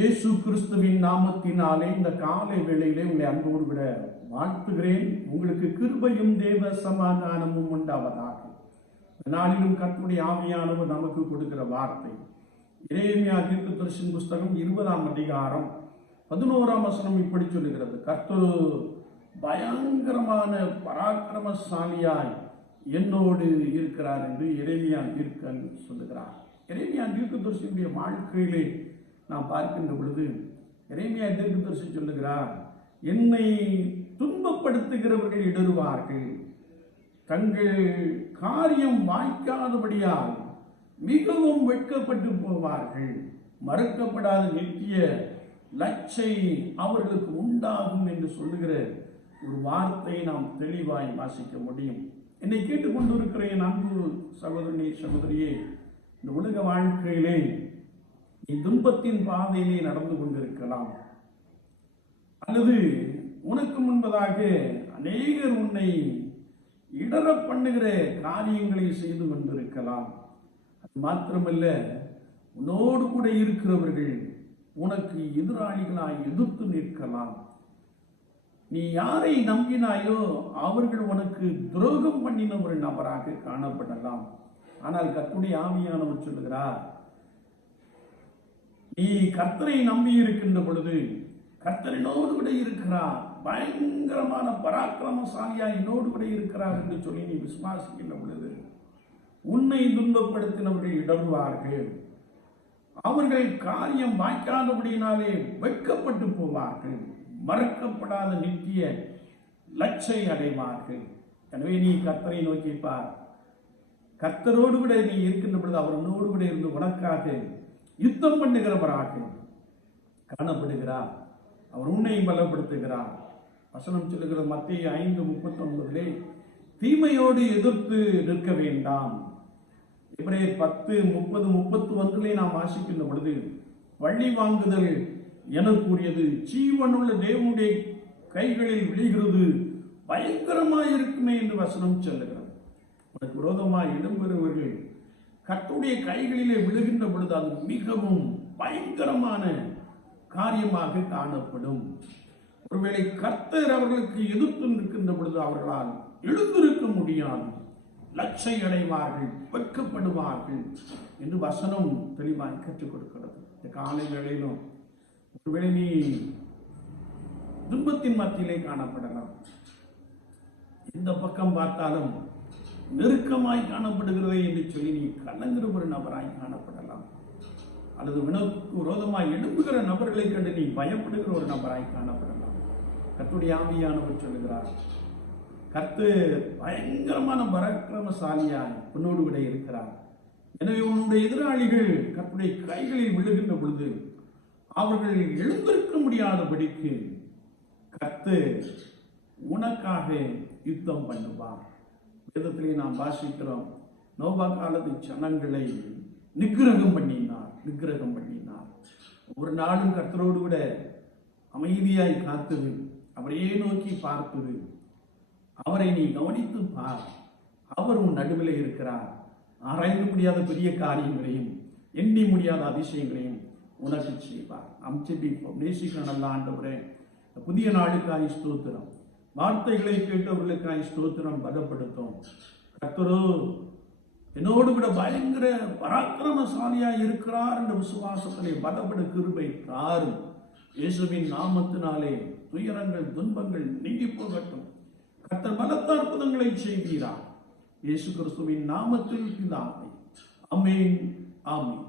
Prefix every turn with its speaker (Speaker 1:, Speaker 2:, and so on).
Speaker 1: இயேசு கிறிஸ்துவின் நாமத்தினாலே இந்த காலை வேளையிலே உங்களை அன்போடு விட வாழ்த்துகிறேன். உங்களுக்கு கிருபையும் தேவ சமாதானமும் உண்டாவதாக. நாளிலும் கற்புடைய ஆவியானவர் நமக்கு கொடுக்கிற வார்த்தை. இறைமையா தீர்க்க தரிசன் புஸ்தகம் இருபதாம் அதிகாரம் பதினோராம் வசனம் இப்படி சொல்லுகிறது. கர்த்தரு பயங்கரமான பராக்கிரமசாலியாய் என்னோடு இருக்கிறார் என்று இறைமையான் தீர்க்கன் சொல்லுகிறார். இறைமையான் தீர்க்க தரிசனுடைய வாழ்க்கையிலே நாம் பார்க்கின்ற பொழுது இறைமையா தீர்க்க தரிசி சொல்லுகிறார்? என்னை துன்பப்படுத்துகிறவர்கள் இடருவார்கள் தங்கள் காரியம் வாய்க்காதபடியால் மிகவும் வெட்கப்பட்டு போவார்கள். மறுக்கப்படாத நித்திய லட்சை அவர்களுக்கு உண்டாகும் என்று சொல்லுகிற ஒரு வார்த்தையை நாம் தெளிவாய் வாசிக்க முடியும். என்னை கேட்டுக்கொண்டிருக்கிற என் அன்பு சகோதரனே சகோதரியே இந்த உலக வாழ்க்கையிலே துன்பத்தின் பாதையிலே நடந்து கொண்டிருக்கலாம். அல்லது உனக்கு முன்பதாக அநேகர் உன்னை இடர பண்ணுகிற காரியங்களை செய்து கொண்டிருக்கலாம். அது மாத்திரமல்ல உன்னோடு கூட இருக்கிறவர்கள் உனக்கு எதிராளிகளாய் எதிர்த்து நிற்கலாம். நீ யாரை நம்பினாயோ அவர்கள் உனக்கு துரோகம் பண்ணின ஒரு நபராக காணப்படலாம். ஆனால் கத்துடைய ஆவியானவர் சொல்லுகிறார் நீ கர்த்தரை நம்பி இருக்கின்ற பொழுது கர்த்தரினோடு கூட இருக்கிறார். பயங்கரமான பராக்கிரமசாலியா என்னோடு கூட இருக்கிறார் என்று சொல்லி நீ விசுவாசிக்கின்ற பொழுது உன்னை துன்பப்படுத்தினவர்கள் இடர்வார்கள் அவர்கள் காரியம் வாய்க்காதபடியினாலே வெட்கப்பட்டு போவார்கள். மறக்கப்படாத நித்திய லட்சை அடைவார்கள். எனவே நீ கர்த்தரை நோக்கிப்பார் கர்த்தரோடு கூட நீ இருக்கின்ற பொழுது அவர் உன்னோடு கூட இருந்து உனக்காக யுத்தம் பண்ணுகிறவராக காணப்படுகிறார் அவர் உன்னை பலப்படுத்துகிறார். வசனம் சொல்லுகிற மத்திய ஐந்து முப்பத்தொன்பதிலே தீமையோடு எதிர்த்து நிற்க வேண்டாம். இவரே பத்து முப்பது முப்பத்து ஒன்றிலே நாம் வாசிக்கின்ற பொழுது வள்ளி வாங்குதல் என கூறியது ஜீவனுள்ள தேவனுடைய கைகளில் விழுகிறது பயங்கரமாக இருக்குமே என்று வசனம் சொல்லுகிறார் உனக்கு விரோதமாக இடம்பெறுவர்கள் கர்த்தருடைய கைகளிலே விழுகின்ற பொழுது அது மிகவும் பயங்கரமான காரியமாக காணப்படும். ஒருவேளை கர்த்தர் அவர்களுக்கு எதிர்த்து நிற்கின்ற பொழுது அவர்களால் எழுந்திருக்க முடியாது. லட்சை அடைவார்கள் வெட்கப்படுவார்கள் என்று வசனம் தெளிவாக கற்றுக் கொடுக்கிறது. இந்த காலை வேளையிலும் ஒருவேளை நீ துன்பத்தின் மத்தியிலே காணப்படலாம். எந்த பக்கம் பார்த்தாலும் நெருக்கமாய் காணப்படுகிறதே என்று சொல்லி நீ கலங்குற ஒரு நபராய் காணப்படலாம். அல்லது உனக்கு விரோதமாய் எழும்புகிற நபர்களை கண்டு நீ பயப்படுகிற ஒரு நபராய் காணப்படலாம். கத்துடைய ஆவியானவர் சொல்லுகிறார் கத்து பயங்கரமான பரக்கிரமசாலியாய் உன்னோடு கூட இருக்கிறார். எனவே உன்னுடைய எதிராளிகள் கத்துடைய கைகளில் விழுகின்ற பொழுது அவர்கள் எழுந்திருக்க முடியாதபடிக்கு கத்து உனக்காக யுத்தம் பண்ணுவார். வேதத்திலே நாம் வாசிக்கிறோம். நோபா காலத்து ஜனங்களை நிக்கிரகம் பண்ணினார் நிக்கிரகம் பண்ணினார். ஒரு நாளும் கர்த்தரோடு கூட அமைதியாய் காத்தது அவரையே நோக்கி பார்த்தது. அவரை நீ கவனித்து பார் அவர் உன் நடுவில் இருக்கிறார். ஆராய்ந்து முடியாத பெரிய காரியங்களையும் எண்ணி முடியாத அதிசயங்களையும் உனக்கு செய்வார். நாம் செபிப்போம் நேசிக்க நல்ல ஆண்டவரே. புதிய நாளுக்காய் ஸ்தோத்திரம். வார்த்தைகளை கேட்டவர்களுக்காய் ஸ்தோத்திரம் பலப்படுத்தும் கர்த்தரோ என்னோடு கூட பயங்கர பராக்கிரமசாலியாக இருக்கிறார் என்ற விசுவாசத்திலே பலப்பட கிருபை தாரும். இயேசுவின் நாமத்தினாலே துயரங்கள் துன்பங்கள் நீங்கி போகட்டும். கர்த்தர் பலத்த அற்புதங்களை செய்கிறார் இயேசு கிறிஸ்துவின் நாமத்தில் பிதாவே. அமேன் ஆமேன்.